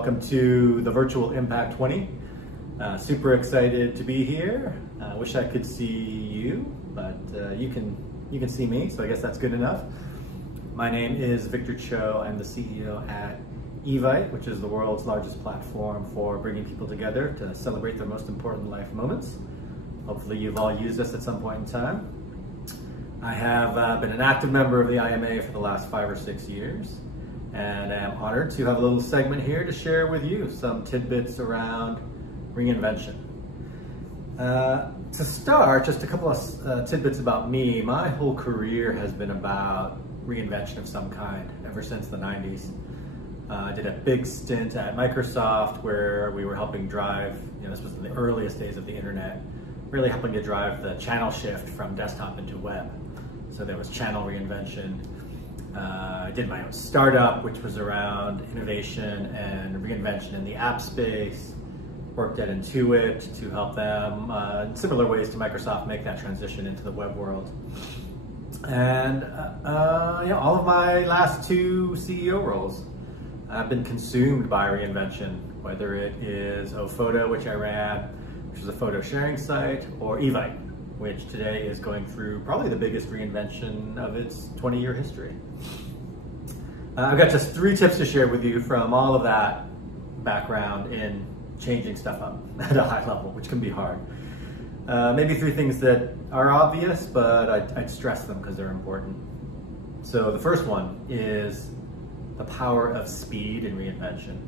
welcome to the Virtual Impact 20. Super excited to be here. Wish I could see you, but you can see me, so I guess that's good enough. My name is Victor Cho. I'm the CEO at Evite, which is the world's largest platform for bringing people together to celebrate their most important life moments. Hopefully you've all used us at some point in time. I have been an active member of the IMA for the last 5 or 6 years, and I'm honored to have a little segment here to share with you some tidbits around reinvention. To start, just a couple of tidbits about me. My whole career has been about reinvention of some kind ever since the 90s. I did a big stint at Microsoft where we were helping drive, this was in the earliest days of the internet, really helping to drive the channel shift from desktop into web. So there was channel reinvention. I did my own startup, which was around innovation and reinvention in the app space. Worked at Intuit to help them, in similar ways to Microsoft, make that transition into the web world. And all of my last 2 CEO roles have been consumed by reinvention, whether it is Photo, which I ran, which is a photo sharing site, or Evite, which today is going through probably the biggest reinvention of its 20-year history. I've got just 3 tips to share with you from all of that background in changing stuff up at a high level, which can be hard. Maybe 3 things that are obvious, but I'd stress them because they're important. So the first one is the power of speed in reinvention.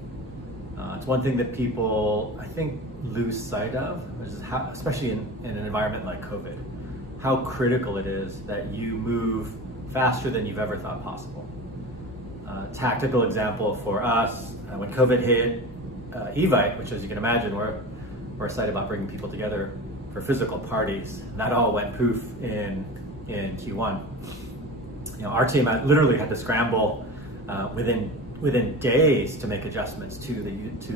It's one thing that people, I think, lose sight of, which is how, especially in an environment like COVID, how critical it is that you move faster than you've ever thought possible. Tactical example for us, when COVID hit, Evite, which as you can imagine, we're a site about bringing people together for physical parties. That all went poof in Q1. Our team literally had to scramble within days to make adjustments to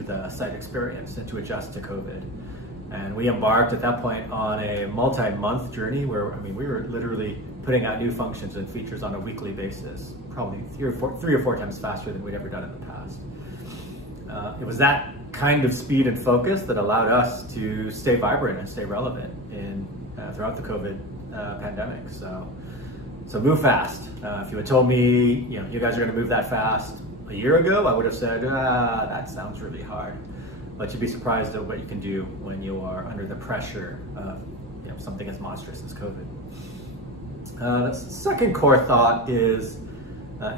the site experience and to adjust to COVID. And we embarked at that point on a multi-month journey where, we were literally putting out new functions and features on a weekly basis, probably 3 or 4 times faster than we'd ever done in the past. It was that kind of speed and focus that allowed us to stay vibrant and stay relevant throughout the COVID pandemic. So move fast. If you had told me, you guys are going to move that fast a year ago, I would have said, that sounds really hard. But you'd be surprised at what you can do when you are under the pressure of something as monstrous as COVID. The second core thought is,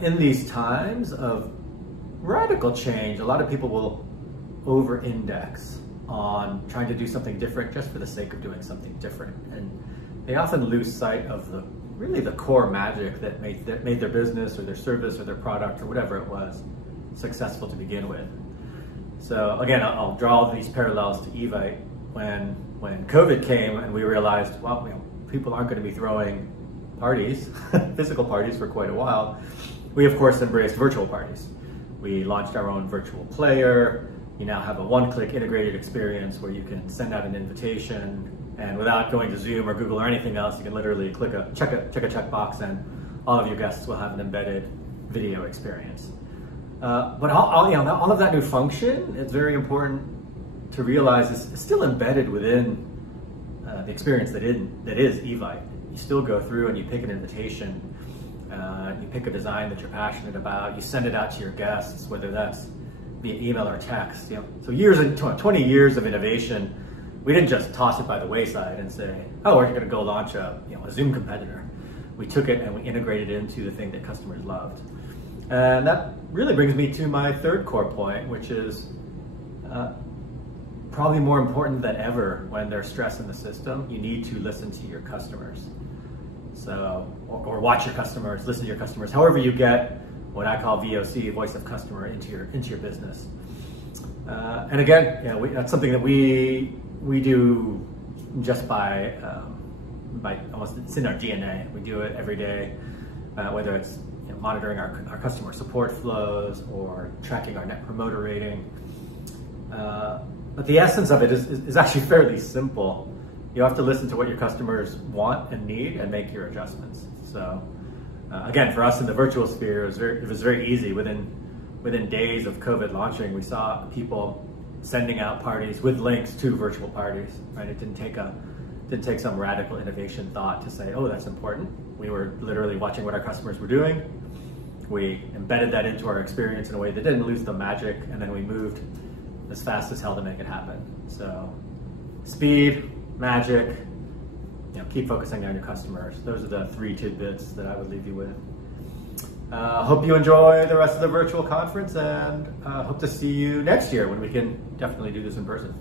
in these times of radical change, a lot of people will over-index on trying to do something different just for the sake of doing something different. And they often lose sight of really the core magic that made their business or their service or their product or whatever it was successful to begin with. So again, I'll draw these parallels to Evite. When COVID came and we realized, well, people aren't going to be throwing parties, physical parties for quite a while, we of course embraced virtual parties. We launched our own virtual player. You now have a one-click integrated experience where you can send out an invitation, and without going to Zoom or Google or anything else, you can literally check a checkbox, and all of your guests will have an embedded video experience. But all of that new function, it's very important to realize is still embedded within the experience that is Evite. You still go through and you pick an invitation. You pick a design that you're passionate about, you send it out to your guests, whether that's via email or text. So 20 years of innovation, we didn't just toss it by the wayside and say, oh, we're going to go launch a Zoom competitor. We took it and we integrated it into the thing that customers loved. And that really brings me to my third core point, which is probably more important than ever when there's stress in the system. You need to listen to your customers. So, or watch your customers, listen to your customers, however you get what I call VOC, voice of customer, into your business. And again, that's something that we do just by almost, it's in our DNA. We do it every day, whether it's monitoring our customer support flows or tracking our net promoter rating. But the essence of it is actually fairly simple. You have to listen to what your customers want and need and make your adjustments. So again, for us in the virtual sphere, it was very easy. Within within days of COVID launching, we saw people sending out parties with links to virtual parties, right? It didn't take some radical innovation thought to say, oh, that's important. We were literally watching what our customers were doing. We embedded that into our experience in a way that didn't lose the magic, and then we moved as fast as hell to make it happen. So speed, magic, keep focusing on your customers. Those are the 3 tidbits that I would leave you with. Hope you enjoy the rest of the virtual conference, and hope to see you next year when we can definitely do this in person.